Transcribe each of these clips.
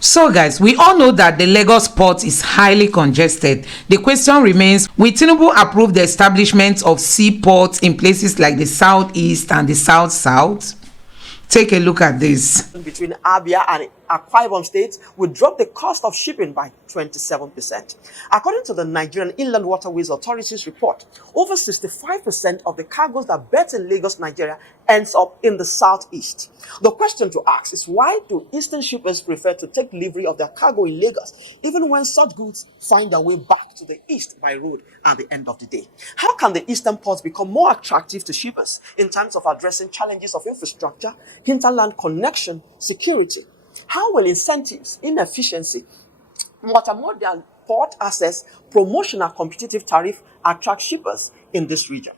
So guys, we all know that the Lagos port is highly congested. The question remains, will Tinubu approve the establishment of seaports in places like the southeast and the south-south? Take a look at this. Between Abia and Akwa Ibom states will drop the cost of shipping by 27%. According to the Nigerian Inland Waterways Authority's report, over 65% of the cargoes that berth in Lagos, Nigeria, ends up in the southeast. The question to ask is, why do eastern shippers prefer to take delivery of their cargo in Lagos, even when such goods find their way back to the east by road at the end of the day? How can the eastern ports become more attractive to shippers in terms of addressing challenges of infrastructure, hinterland connection, security? How will incentives, inefficiency, multimodal port access, promotion and competitive tariff attract shippers in this region?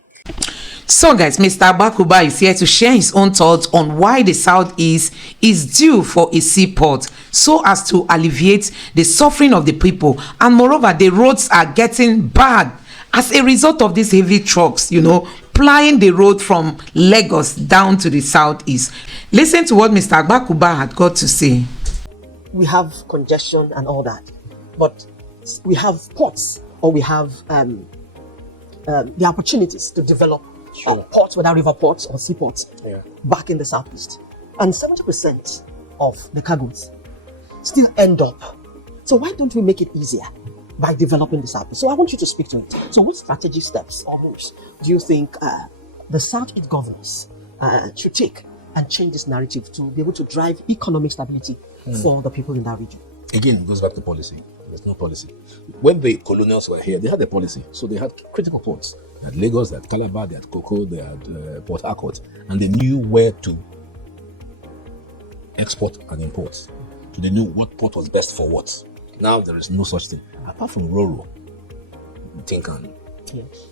So guys, Mr. Agbakoba is here to share his own thoughts on why the southeast is due for a seaport, so as to alleviate the suffering of the people. And moreover, the roads are getting bad as a result of these heavy trucks, plying the road from Lagos down to the southeast. Listen to what Mr. Agbakoba had got to say. We have congestion and all that, but we have ports, or we have the opportunities to develop ports, whether river ports or seaports, back in the southeast. And 70% of the cargoes still end up. So why don't we make it easier by developing the southeast? So I want you to speak to it. So what strategic steps or moves do you think the southeast governors should take and change this narrative to be able to drive economic stability for the people in that region? Again, it goes back to policy. There's no policy. When the colonials were here, they had a policy. So they had critical ports. They had Lagos, they had Calabar, they had Cocoa, they had Port Harcourt. And they knew where to export and import. So they knew what port was best for what. Now there is no such thing. Apart from Roro, Tinkan. Yes.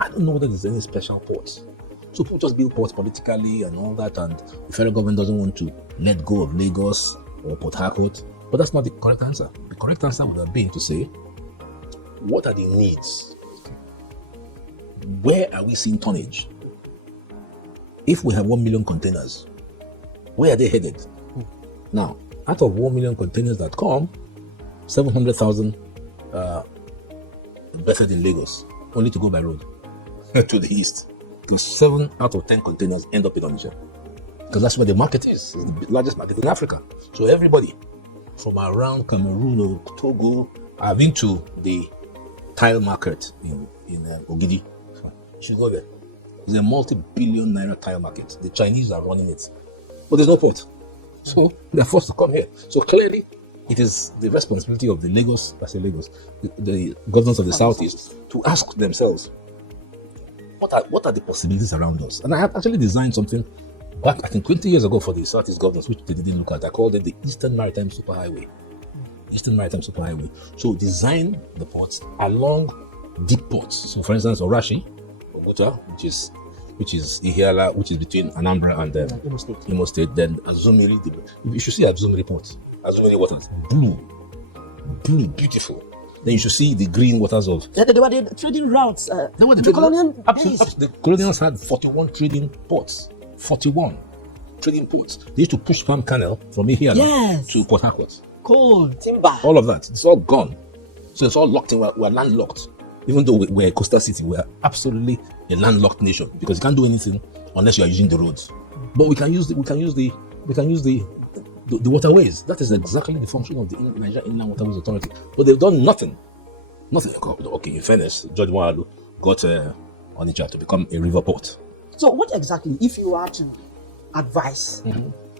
I don't know whether there's any special ports. So people just build ports politically and all that, and the federal government doesn't want to let go of Lagos or Port Harcourt. But that's not the correct answer. The correct answer would have been to say, what are the needs? Where are we seeing tonnage? If we have 1 million containers, where are they headed? Now, out of 1 million containers that come, 700,000 berthed in Lagos, only to go by road to the east. Because 7 out of 10 containers end up in Onitsha. Because that's where the market is. It's the largest market in Africa. So everybody from around Cameroon or Togo have been to the tile market in Ogidi. You should go there. It's a multi-billion naira tile market. The Chinese are running it. But there's no port. So they're forced to come here. So clearly, it is the responsibility of the Lagos, the governors of the southeast, to ask themselves, what are the possibilities around us? And I have actually designed something back, I think 20 years ago, for the southeast governors, which they didn't look at. I called it the Eastern Maritime Superhighway. Eastern Maritime Superhighway. So design the ports along deep ports. So for instance, Orashi, Oguta, which is Ihiala, which is between Anambra and Imo State. Then Azumiri, you should see Azumiri port. Azumiri waters, blue, beautiful. Then you should see the green waters of... They were the trading routes. They were the the colonials had 41 trading ports. 41 trading ports. They used to push Palm Canal from here to Port Harcourt. Coal, timber. All of that. It's all gone. So it's all locked in. We're landlocked. Even though we're a coastal city, we're absolutely a landlocked nation, because you can't do anything unless you are using the roads. But we can use the waterways. That is exactly the function of the Nigeria Inland Waterways Authority. But they've done nothing. Nothing. Okay, in fairness, George Wahalu got Onitsha to become a river port. So what exactly, if you are to advise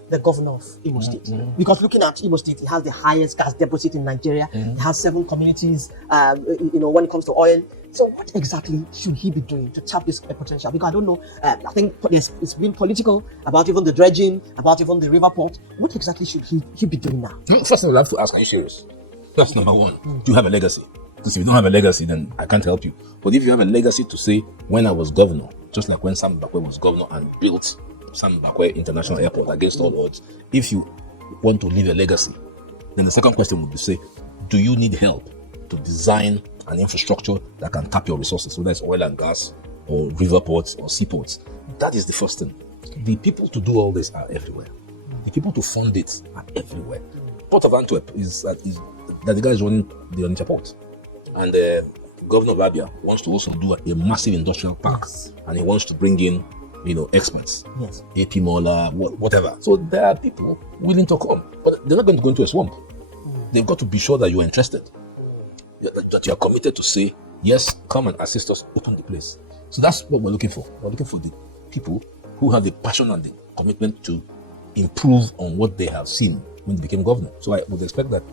the governor of Imo State, because looking at Imo State, it has the highest gas deposit in Nigeria. It has 7 communities, when it comes to oil. So what exactly should he be doing to tap this potential? Because I don't know, I think it's been political about even the dredging, about even the river port. What exactly should he be doing now? First thing we'll have to ask, are you serious? That's number one. Do you have a legacy? Because if you don't have a legacy, then I can't help you. But if you have a legacy to say, when I was governor, just like when Sam Mbakwe was governor and built Sam Mbakwe International Airport against all odds, if you want to leave a legacy, then the second question would be, say, do you need help to design an infrastructure that can tap your resources, whether it's oil and gas or river ports or seaports? That is the first thing. The people to do all this are everywhere. The people to fund it are everywhere. Port of Antwerp is that the guy is running the Onitsha port, and the governor of Abia wants to also do a massive industrial park, and he wants to bring in, experts. Yes. AP Mola, whatever. So there are people willing to come, but they're not going to go into a swamp. They've got to be sure that you are interested, that you are committed to say, yes, come and assist us, open the place. So that's what we're looking for. We're looking for the people who have the passion and the commitment to improve on what they have seen when they became governor. So I would expect that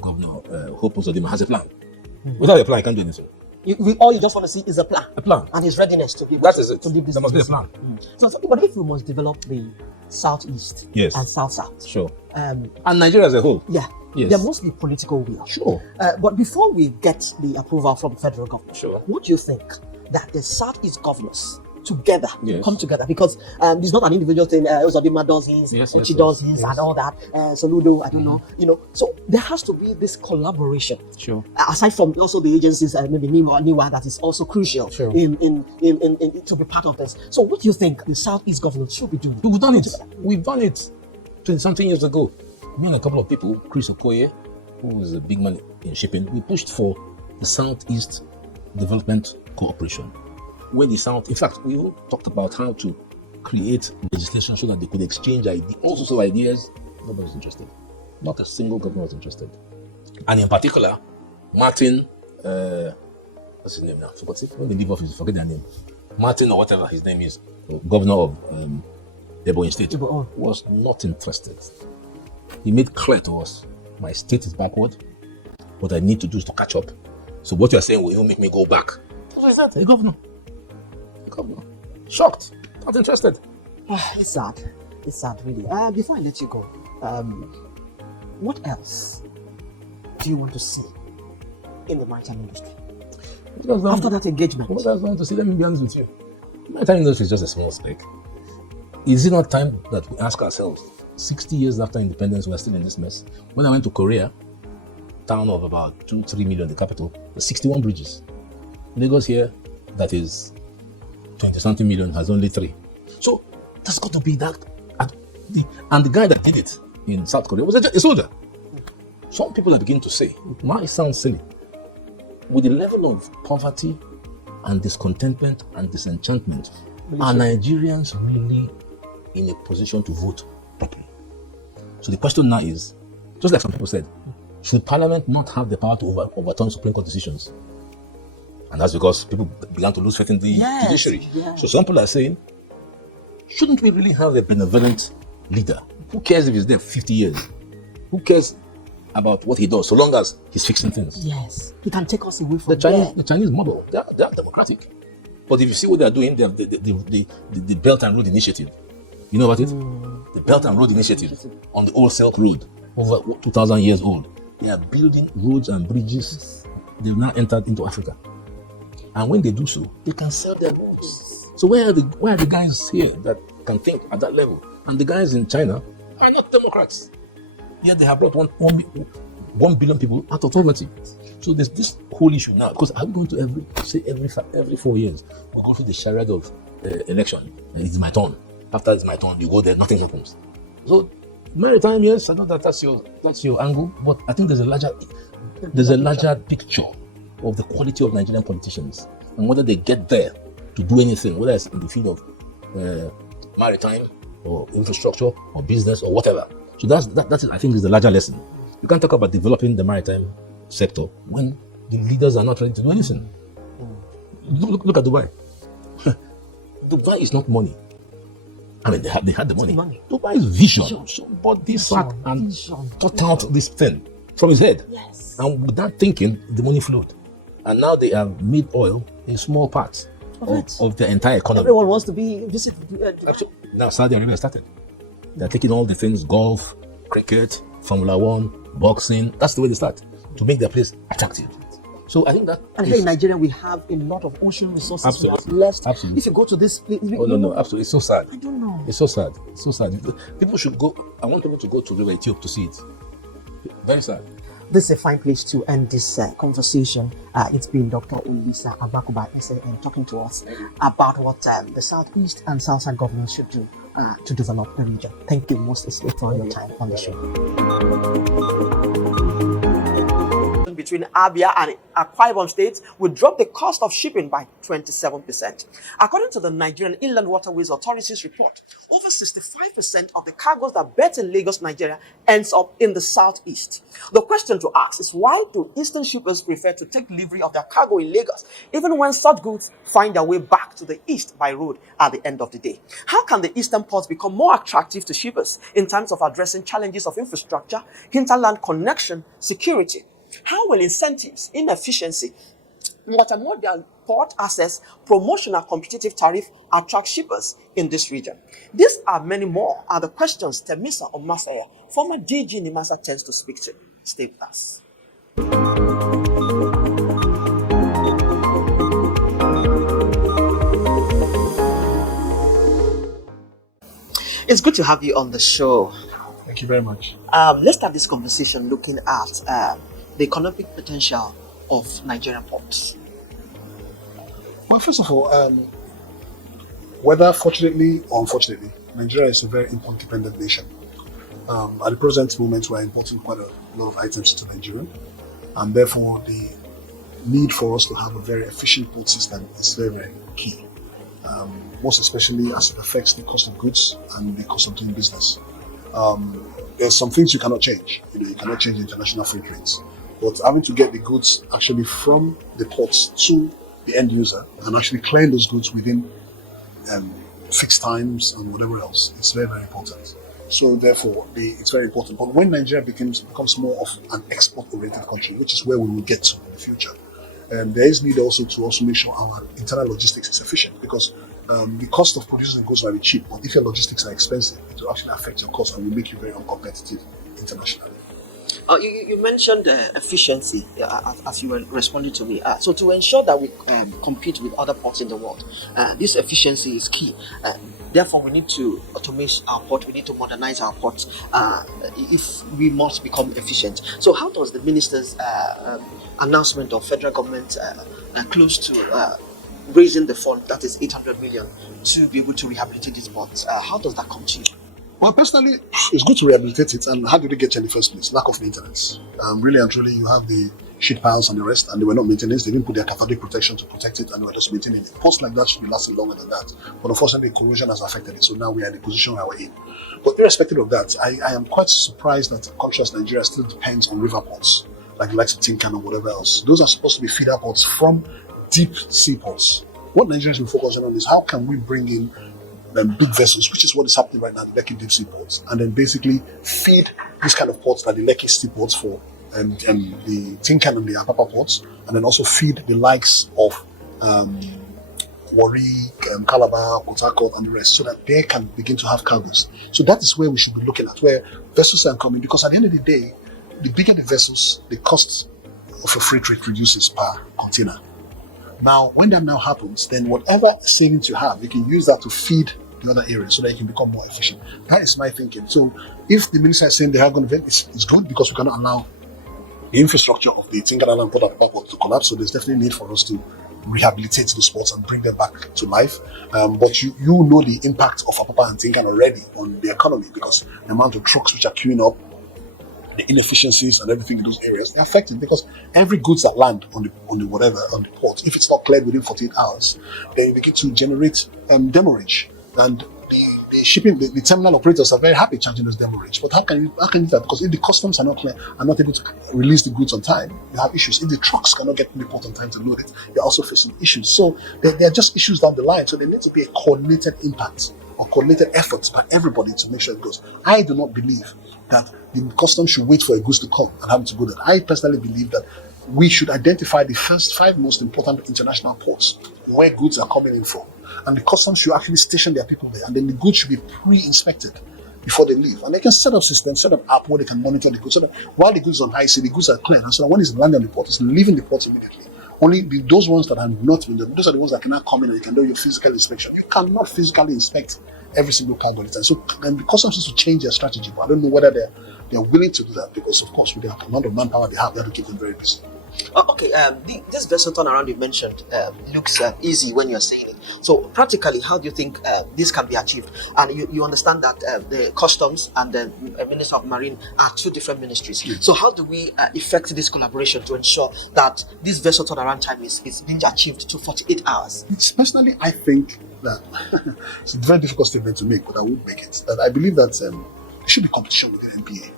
Governor Hope Uzodinma has a plan. Without a plan, I can't do anything. All you just want to see is a plan. A plan. And his readiness to give. That is it. To give this. There must be a plan. So, but if we must develop the Southeast Yes. and South-South. Sure. And Nigeria as a whole. Yeah. Yes. There must be political will. Sure. But before we get the approval from federal government, Sure. what do you think that the Southeast governors together Yes. come together? Because it's not an individual thing. Uzodinma does his, Yes, Ochi yes, does yes, his, yes. and all that. Soludo, I don't know. So there has to be this collaboration. Sure. Aside from also the agencies, maybe NIWA, that is also crucial Sure. in to be part of this. So what do you think the Southeast government should be doing? We've done it. We've done it 20-something years ago. Me and a couple of people, Chris Okoye, who is a big man in shipping, we pushed for the Southeast Development Cooperation. When the South, in fact, we all talked about how to create legislation so that they could exchange all sorts of ideas. Nobody was interested. Not a single government was interested. And in particular, Martin, what's his name now? Forgot it. When they leave office, forget their name. Martin or whatever his name is, governor of IMO State, was not interested. He made clear to us, my state is backward. What I need to do is to catch up. So what you are saying will even make me go back. That's what he said. The governor. Shocked. Not interested. It's sad. It's sad, really. Before I let you go, what else do you want to see in the maritime industry after that engagement? What else do I want to see? Let me be honest with you. The maritime industry is just a small speck. Is it not time that we ask ourselves, 60 years after independence, we're still in this mess? When I went to Korea, town of about 2-3 million, the capital, there's 61 bridges. Lagos here, that is 20-something million, has only 3. So there's got to be that. And the guy that did it in South Korea was a soldier. Some people are beginning to say, it might sound silly, with the level of poverty and discontentment and disenchantment, are Nigerians really in a position to vote properly? So the question now is, just like some people said, should Parliament not have the power to overturn Supreme Court decisions? And that's because people began to lose faith in the judiciary. Yes. So some people are saying, shouldn't we really have a benevolent leader? Who cares if he's there 50 years? Who cares about what he does, so long as he's fixing things? Yes, he can take us away from The Chinese model, they are democratic. But if you see what they are doing, they have the Belt and Road Initiative. You know about it? The Belt and Road Initiative on the old Silk Road, over 2,000 years old. They are building roads and bridges. They've now entered into Africa. And when they do so, they can sell their goods. So where are the guys here that can think at that level? And the guys in China are not Democrats. Yet they have brought 1 billion people out of poverty. So there's this whole issue now, because I'm going to every 4 years, we're going through the charade of election, and it's my turn. After it's my turn, you go there, nothing happens. So maritime, yes, I know that's your angle, but I think there's a larger picture of the quality of Nigerian politicians and whether they get there to do anything, whether it's in the field of maritime or infrastructure or business or whatever. So that is, I think, is the larger lesson. You can't talk about developing the maritime sector when the leaders are not ready to do anything. Look at Dubai. Dubai is not money. I mean, they had the money. Dubai is vision. Somebody sat and thought out this thing from his head. Yes. And with that thinking, the money flowed. And now they have made oil a small part of the entire economy. Everyone wants to visit. Now Saudi Arabia started. They're taking all the things, golf, cricket, Formula 1, boxing. That's the way they start, to make their place attractive. So I think that. And here in Nigeria, we have a lot of ocean resources. Absolutely. Left. Absolutely. If you go to this place, no, absolutely. It's so sad. I don't know. It's so sad. It's so sad. People should go. I want people to go to River Ethiopia to see it. Very sad. This is a fine place to end this conversation. It's been Dr. Olisa Agbakoba, SAN, talking to us about what the Southeast and Southside governments should do to develop the region. Thank you most especially for your time on the show. Between Abia and Akwa Ibom State will drop the cost of shipping by 27%. According to the Nigerian Inland Waterways Authority's report, over 65% of the cargoes that berth in Lagos, Nigeria, ends up in the southeast. The question to ask is, why do eastern shippers prefer to take delivery of their cargo in Lagos, even when such goods find their way back to the east by road at the end of the day? How can the eastern ports become more attractive to shippers in terms of addressing challenges of infrastructure, hinterland connection, security? How will incentives, inefficiency, multimodal port access, promotion and competitive tariff attract shippers in this region? These are many more are the questions Temisa Omasaya, former DG Nimasa, tends to speak to. Stay with us. It's good to have you on the show. Thank you very much. Let's start this conversation looking at the economic potential of Nigerian ports. Well, first of all, whether fortunately or unfortunately, Nigeria is a very import-dependent nation. At the present moment, we are importing quite a lot of items to Nigeria, and therefore the need for us to have a very efficient port system is very, very key. Most especially as it affects the cost of goods and the cost of doing business. There's some things you cannot change. You cannot change international freight rates. But having to get the goods actually from the ports to the end user and actually clearing those goods within fixed times and whatever else, it's very, very important. So therefore, it's very important. But when Nigeria becomes more of an export-oriented country, which is where we will get to in the future, there is need also to make sure our internal logistics is efficient, because the cost of producing goods might be cheap, but if your logistics are expensive, it will actually affect your cost and will make you very uncompetitive internationally. You mentioned efficiency as you were responding to me. So to ensure that we compete with other ports in the world, this efficiency is key. Therefore, we need to automate our port. We need to modernize our ports if we must become efficient. So how does the minister's announcement of federal government close to raising the fund, that is 800 million, to be able to rehabilitate these ports, how does that come to you? Well, personally, it's good to rehabilitate it. And how did it get here in the first place? Lack of maintenance. Really and truly, you have the sheet piles and the rest, and they were not maintained. They didn't put their cathodic protection to protect it, and they were just maintaining it. Ports like that should be lasting longer than that. But unfortunately, corrosion has affected it. So now we are in the position where we're in. But irrespective of that, I am quite surprised that a country as Nigeria still depends on river ports, like the likes of Tinkan or whatever else. Those are supposed to be feeder ports from deep sea ports. What Nigerians will focus on is how can we bring in big vessels, which is what is happening right now in the Lekki deep sea ports, and then basically feed these kind of ports like the Lekki sea ports for the Tinkan and the Apapa ports, and then also feed the likes of Warri, Calabar, Port Harcourt, and the rest, so that they can begin to have cargoes. So that is where we should be looking at, where vessels are coming, because at the end of the day, the bigger the vessels, the cost of a freight rate reduces per container. Now, when that now happens, then whatever savings you have, you can use that to feed the other areas so that you can become more efficient. That is my thinking. So if the minister is saying they are going to invent, it's good, because we cannot allow the infrastructure of the Tinkan Island Port to collapse. So there's definitely need for us to rehabilitate the sports and bring them back to life. But you know the impact of Apapa and Tinkan already on the economy, because the amount of trucks which are queuing up, the inefficiencies and everything in those areas, they're affected, because every goods that land on the port, if it's not cleared within 48 hours, then you begin to generate demurrage. And the shipping, the terminal operators are very happy charging us demurrage. But how can you do that? Because if the customs are not clear, are not able to release the goods on time, you have issues. If the trucks cannot get to the port on time to load it, you're also facing issues. So there are just issues down the line. So there needs to be a coordinated impact or coordinated efforts by everybody to make sure it goes. I do not believe that the customs should wait for a goods to come and have to go there. I personally believe that we should identify the first 5 most important international ports where goods are coming in from, and the customs should actually station their people there, and then the goods should be pre-inspected before they leave. And they can set up systems, set up app where they can monitor the goods, so that while the goods are on high sea, the goods are clear, and so that when it's landing on the port, it's leaving the port immediately. Only those ones that are not in them, those are the ones that cannot come in and you can do your physical inspection. You cannot physically inspect every single cargo at the time. So the customs has to change their strategy, but I don't know whether they're willing to do that, because of course with the amount of manpower they have to keep them very busy. Oh, okay, this vessel turnaround you mentioned looks easy when you're saying it. So, practically, how do you think this can be achieved? And you understand that the customs and the Minister of Marine are two different ministries. So, how do we effect this collaboration to ensure that this vessel turnaround time is being achieved to 48 hours? Personally, I think that it's a very difficult statement to make, but I would make it. That I believe that there should be competition within NPA.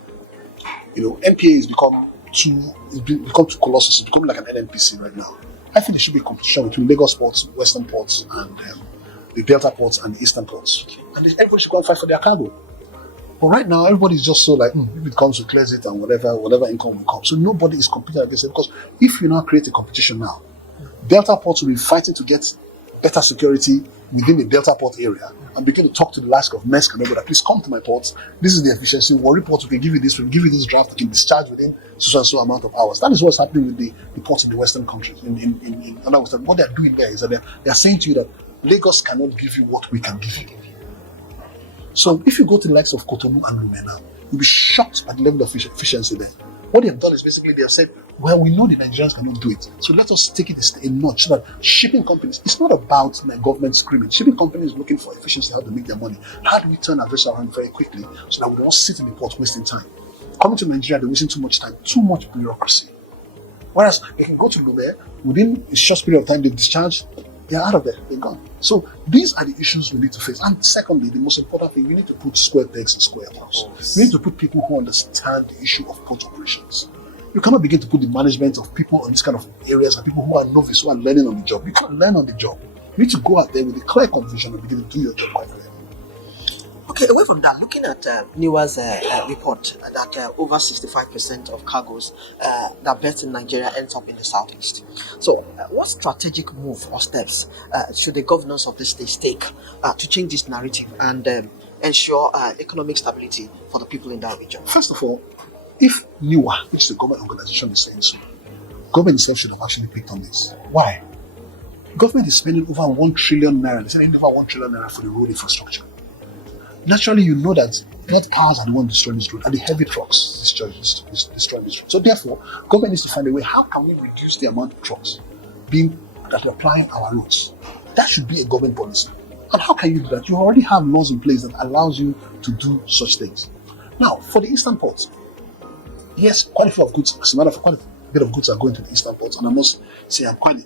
NPA has become too colossus. It's become like an NNPC right now. I think there should be a competition between Lagos ports, Western ports, and the Delta ports and the Eastern ports. And everybody should go and fight for their cargo. But right now, everybody's just so like, if it comes to clears it and whatever income will come. So nobody is competing against it, because if you now create a competition now, Delta ports will be fighting to get better security within the Delta port area and begin to talk to the likes of Maersk and everybody. Please come to my ports. This is the efficiency. Warri Port, we can give you this. We can give you this draft. We can discharge within so and so amount of hours. That is what's happening with the ports in the Western countries. In other words, what they're doing there is that they're saying to you that Lagos cannot give you what we can give you. So if you go to the likes of Cotonou and Lomé now, you'll be shocked at the level of efficiency there. What they've done is basically they have said, well, we know the Nigerians cannot do it, so let us take it a notch so that shipping companies, it's not about my government screaming. Shipping companies looking for efficiency, how to make their money. How do we turn our vessel around very quickly so that we don't sit in the port wasting time? Coming to Nigeria, they're wasting too much time, too much bureaucracy. Whereas they can go to Lomé, within a short period of time, they discharge, they're out of there, they're gone. So these are the issues we need to face. And secondly, the most important thing, we need to put square pegs in square holes. We need to put people who understand the issue of port operations. You cannot begin to put the management of people on this kind of areas and people who are novice, who are learning on the job. You can't learn on the job. You need to go out there with a clear conviction and begin to do your job quite clearly. Okay, away from that, looking at NIWA's report that over 65% of cargoes that berth in Nigeria ends up in the southeast. So, what strategic move or steps should the governors of the states take to change this narrative and ensure economic stability for the people in that region? First of all, if NIWA, which is a government organization, is saying so, government itself should have actually picked on this. Why? Government is spending over 1 trillion naira. They're spending over 1 trillion naira for the road infrastructure. Naturally, you know that both cars are the ones destroying this road and the heavy trucks destroying this road. So therefore, government needs to find a way, how can we reduce the amount of trucks that are applying our roads? That should be a government policy. And how can you do that? You already have laws in place that allows you to do such things. Now, for the eastern ports, yes, quite a few of goods, as a matter of fact, quite a bit of goods are going to the eastern ports, and I must say I'm quite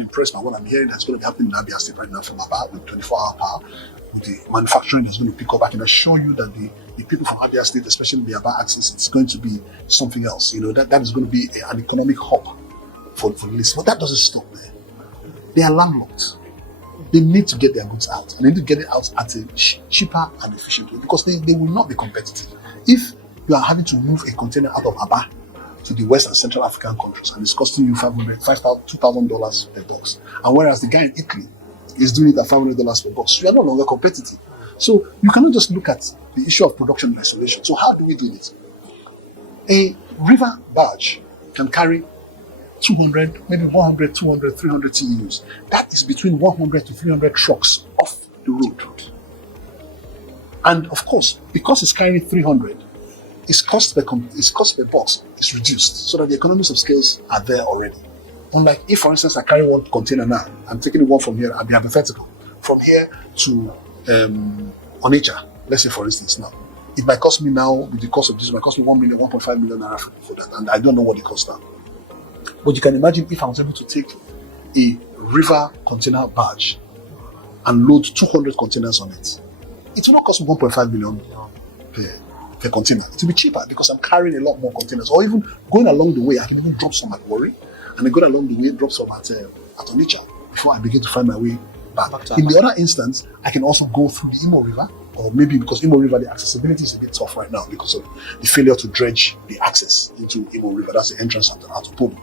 impressed by what I'm hearing that's going to be happening in Abia State right now from Aba with 24-hour power, with the manufacturing that's going to pick up. I can assure you that the people from Abia State, especially the Aba axis, it's going to be something else. That is going to be an economic hub for the list. But that doesn't stop there. They are landlocked. They need to get their goods out, and they need to get it out at a cheaper and efficient way, because they will not be competitive. If you are having to move a container out of Aba to the West and Central African countries, and it's costing you $2,000 per box, and whereas the guy in Italy is doing it at $500 per box, you are no longer competitive. So you cannot just look at the issue of production in isolation. So how do we do it? A river barge can carry 200, maybe 100, 200, 300 TEUs. That is between 100 to 300 trucks off the road. And of course, because it's carrying 300, its cost per box is reduced, so that the economies of scales are there already. Unlike if, for instance, I carry one container now, I'm taking one from here, I'll be hypothetical, from here to Onitsha, let's say for instance now, it might cost me now, with the cost of this, it might cost me 1 million, 1.5 million naira for that, and I don't know what it costs now. But you can imagine if I was able to take a river container barge and load 200 containers on it, it will not cost me 1.5 million per container. It will be cheaper because I'm carrying a lot more containers. Or even going along the way, I can even drop some at Warri, and then go along the way, drop some at Onitsha before I begin to find my way back. In the other instance, I can also go through the IMO River, or maybe because IMO River, the accessibility is a bit tough right now because of the failure to dredge the access into IMO River. That's the entrance at Atopobo,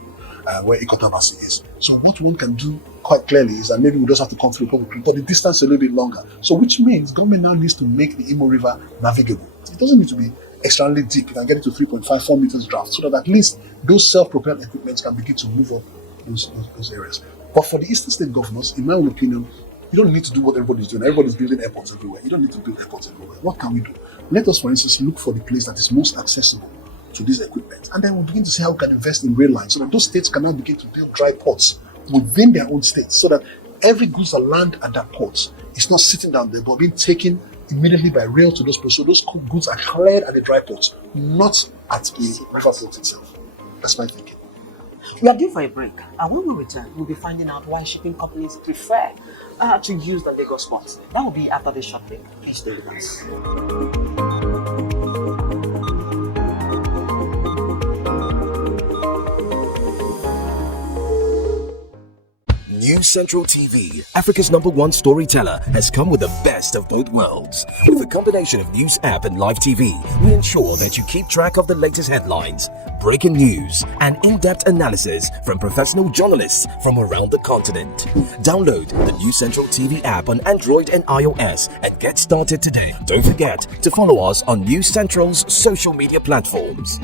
where Ikotabasi is. So what one can do quite clearly is that maybe we just have to come through Public Creek, but the distance is a little bit longer. So which means government now needs to make the IMO River navigable. It doesn't need to be extremely deep. You can get it to 3.5, 4 meters draft, so that at least those self-propelled equipment can begin to move up those areas. But for the Eastern State governors, in my own opinion, you don't need to do what everybody's doing. Everybody's building airports everywhere. You don't need to build airports everywhere. What can we do? Let us, for instance, look for the place that is most accessible to this equipment. And then we'll begin to see how we can invest in rail lines so that those states can now begin to build dry ports within their own states so that every goods that land at that port is not sitting down there but being taken immediately by rail to those ports. So those goods are cleared at the dry port, not at the river port itself. That's my thinking. We are due for a break, and when we return, we'll be finding out why shipping companies prefer to use the Lagos port. That will be after this short break. Please stay with us. News Central TV, Africa's #1 storyteller, has come with the best of both worlds. With a combination of news app and live TV, we ensure that you keep track of the latest headlines, breaking news, and in-depth analysis from professional journalists from around the continent. Download the News Central TV app on Android and iOS and get started today. Don't forget to follow us on News Central's social media platforms.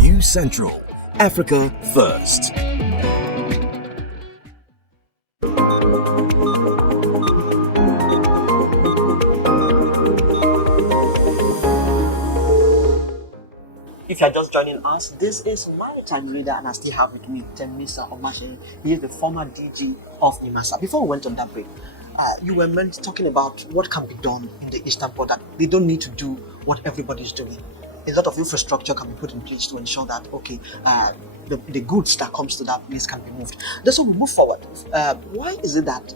News Central, Africa first. If you are just joining us, this is Maritime Reader, and I still have with me Temisa Omashe. He is the former DG of NIMASA. Before we went on that break, you were talking about what can be done in the Eastern Port, that they don't need to do what everybody is doing. A lot of infrastructure can be put in place to ensure that, okay, the goods that comes to that place can be moved. That's why we move forward. Why is it that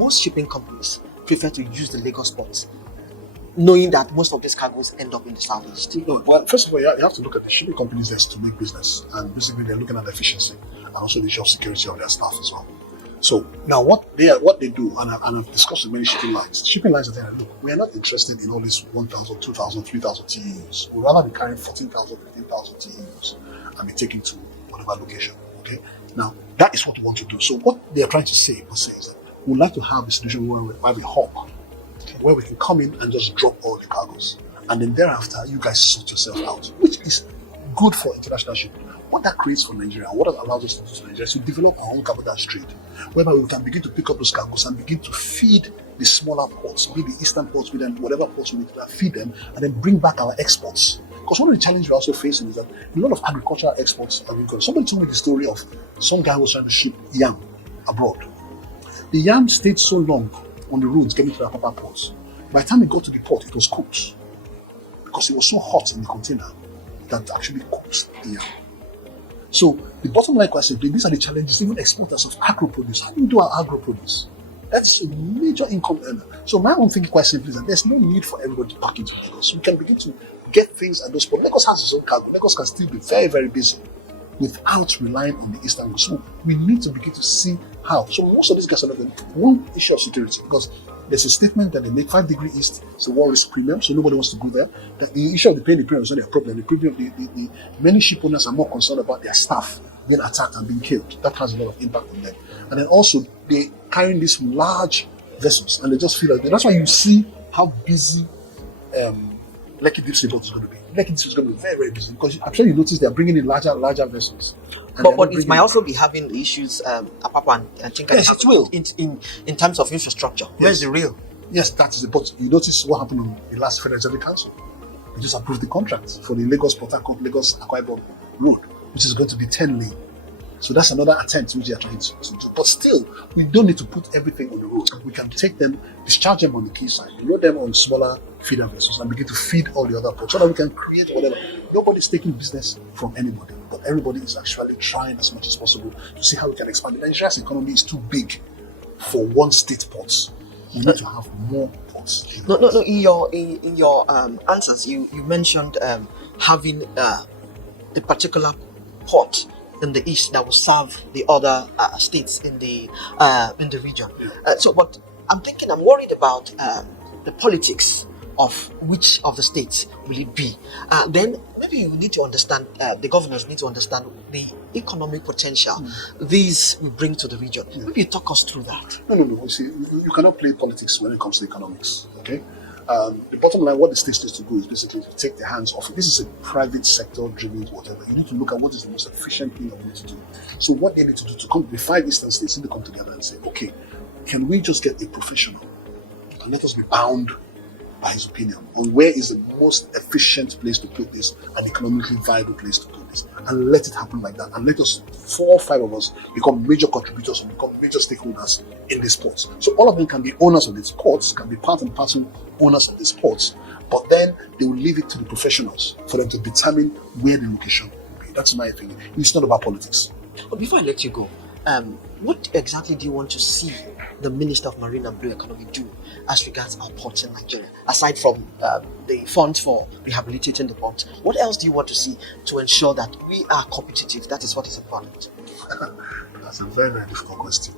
most shipping companies prefer to use the Lagos ports, knowing that most of these cargoes end up in the southeast? Well, first of all, you have to look at the shipping companies there to make business, and basically they're looking at the efficiency and also the job security of their staff as well. So now what they do, and I've discussed with many shipping lines. Shipping lines are saying, look, we are not interested in all these 1,000, 2,000, 3,000 TEUs. We'd rather be carrying 14,000, 15,000 TEUs and be taken to whatever location. Okay. Now that is what we want to do. So what they are trying to say is that we'd like to have a situation where we have a hub, where we can come in and just drop all the cargoes, and then thereafter you guys sort yourself out, which is good for international shipping. What that creates for Nigeria, what it allows us to do to Nigeria, is to develop our own cabotage trade, whereby we can begin to pick up those cargoes and begin to feed the smaller ports, be the eastern ports, be them whatever ports we need to feed them, and then bring back our exports. Because one of the challenges we're also facing is that a lot of agricultural exports are being gone. Somebody told me the story of some guy who was trying to ship yam abroad. The yam stayed so long on the roads getting to the Apapa ports. By the time it got to the port, it was cooked because it was so hot in the container that it actually cooked the yam. So the bottom line question, these are the challenges even exporters of agro-produce. How do we do our agro-produce? That's a major income earner. So my own thinking quite simply is that there's no need for everybody to pack into Lagos. We can begin to get things at those ports. Lagos has its own cargo. Lagos can still be very, very busy without relying on the Eastern Coast. So we need to begin to see how. So most of these guys are looking at one issue of security, because there's a statement that they make 5 degree east is a war risk premium, so nobody wants to go there. That the issue of the paying the premium is not their problem. The premium, the many ship owners are more concerned about their staff being attacked and being killed. That has a lot of impact on them. And then also they carrying these large vessels, and they just feel like that's why you see how busy Lekki Deep Sea Port is going to be. Lekki Deep Sea is going to be very, very busy, because I'm sure you notice they're bringing in larger vessels. But it might also be having the issues, Apapa and Tinka. Yes, it will. In terms of infrastructure. Yes. Where's the real? Yes, that is the. But you notice what happened on the last Federal Executive Council. They just approved the contract for the Lagos Port Harcourt, Lagos Akwa Ibom road, which is going to be 10 lane. So that's another attempt which they are trying to do. But still, we don't need to put everything on the road. We can take them, discharge them on the quayside, load them on smaller feeder vessels, and begin to feed all the other ports so that we can create whatever. Nobody's taking business from anybody, but everybody is actually trying as much as possible to see how we can expand. Nigeria's economy is too big for one state ports. We need to have more ports. No. In your answers, you mentioned having the particular port in the east that will serve the other states in the region. Yeah. But I'm worried about the politics of which of the states will it be. Then maybe you need to understand, the governors need to understand the economic potential these will bring to the region. Yeah. Maybe you talk us through that. No. You see, you cannot play politics when it comes to economics. Okay. The bottom line, what the state needs to do is basically to take their hands off it. This is a private sector driven whatever. You need to look at what is the most efficient thing of you to do. So what they need to do to come, the 5 eastern states need to come together and say, okay, can we just get a professional and let us be bound by his opinion on where is the most efficient place to put this, an economically viable place to put this, and let it happen like that. And let us, 4 or 5 of us, become major contributors and become major stakeholders in these ports. So all of them can be owners of these ports, can be part and parcel owners of these ports, but then they will leave it to the professionals for them to determine where the location will be. That's my opinion. It's not about politics. But before I let you go, what exactly do you want to see the Minister of Marine and Blue Economy do as regards our ports in Nigeria? Aside from the funds for rehabilitating the ports, what else do you want to see to ensure that we are competitive? That is what is important. That's a very, very difficult question.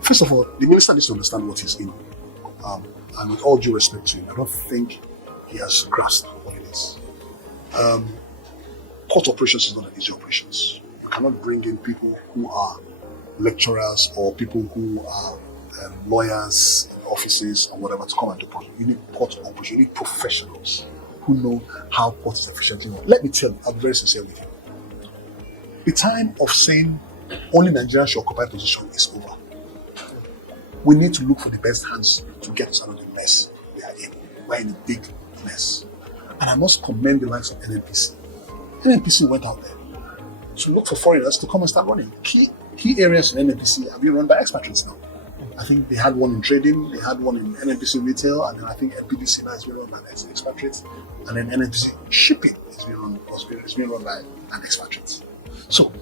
First of all, the minister needs to understand what he's in. And with all due respect to him, I don't think he has grasped what it is. Port operations is not an easy operations. You cannot bring in people who are lecturers or people who are lawyers in offices or whatever to come and do port. You need port operations. You need professionals who know how port is efficiently run. Let me tell you, I'm very sincere with you. The time of saying only Nigeria should occupy position is over. We need to look for the best hands to get us out of the mess we are in. We're in a big mess. And I must commend the likes of NNPC. NNPC went out there to look for foreigners to come and start running. Key areas in NNPC are being run by expatriates now. I think they had one in trading, they had one in NNPC retail, and then I think NPDC now is being run by expatriates, and then NNPC shipping is being run by an expatriate. So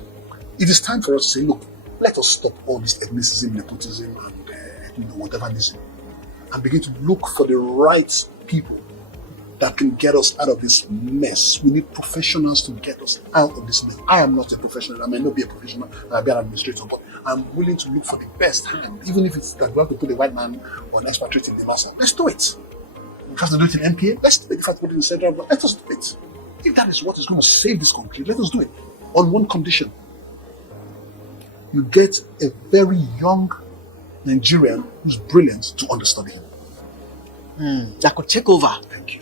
it is time for us to say, look, let us stop all this ethnicism, nepotism, and whatever-ism, and begin to look for the right people that can get us out of this mess. We need professionals to get us out of this mess. I am not a professional. I may not be a professional. I'll be an administrator, but I'm willing to look for the best hand, even if it's that we have to put a white man or an expatriate in the master. Let's do it. If we have to do it in MPA, let's do it. If we have to put it in Central, let us do it. If that is what is going to save this country, let us do it. On one condition: you get a very young Nigerian who's brilliant to understudy him. That could take over. Thank you.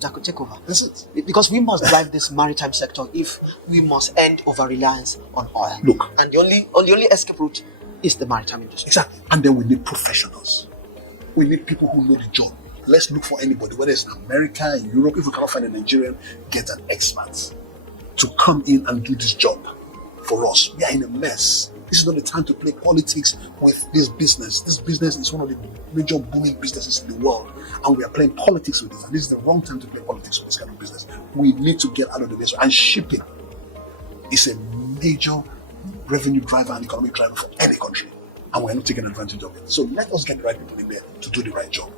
That could take over. That's it. Because we must drive this maritime sector if we must end over-reliance on oil. Look. And the only escape route is the maritime industry. Exactly. And then we need professionals. We need people who know the job. Let's look for anybody, whether it's in America, in Europe. If we cannot find a Nigerian, get an expert to come in and do this job for us. We are in a mess. This is not the time to play politics with this business. This business is one of the major booming businesses in the world, and we are playing politics with it. And this is the wrong time to play politics with this kind of business. We need to get out of the mess. And shipping is a major revenue driver and economic driver for any country, and we're not taking advantage of it. So let us get the right people in there to do the right job.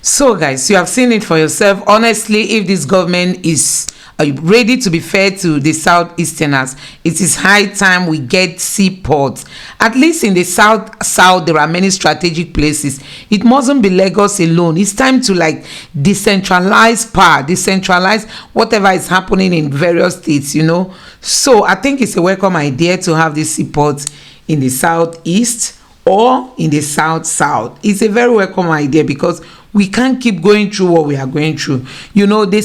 So guys, you have seen it for yourself. Honestly, if this government is ready to be fair to the southeasterners, it is high time we get seaports. At least in the south there are many strategic places. It mustn't be Lagos alone. It's time to decentralize power, decentralize whatever is happening in various states, So I think it's a welcome idea to have this seaport in the southeast or in the south. It's a very welcome idea because we can't keep going through what we are going through. The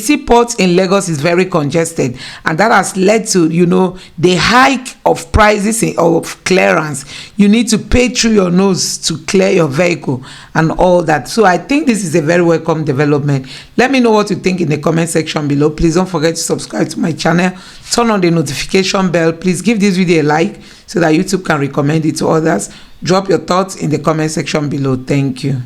seaport in Lagos is very congested, and that has led to the hike of prices of clearance. You need to pay through your nose to clear your vehicle and all that. So I think this is a very welcome development. Let me know what you think in the comment section below. Please don't forget to subscribe to my channel, turn on the notification bell. Please give this video a like so that YouTube can recommend it to others. Drop your thoughts in the comment section below. Thank you.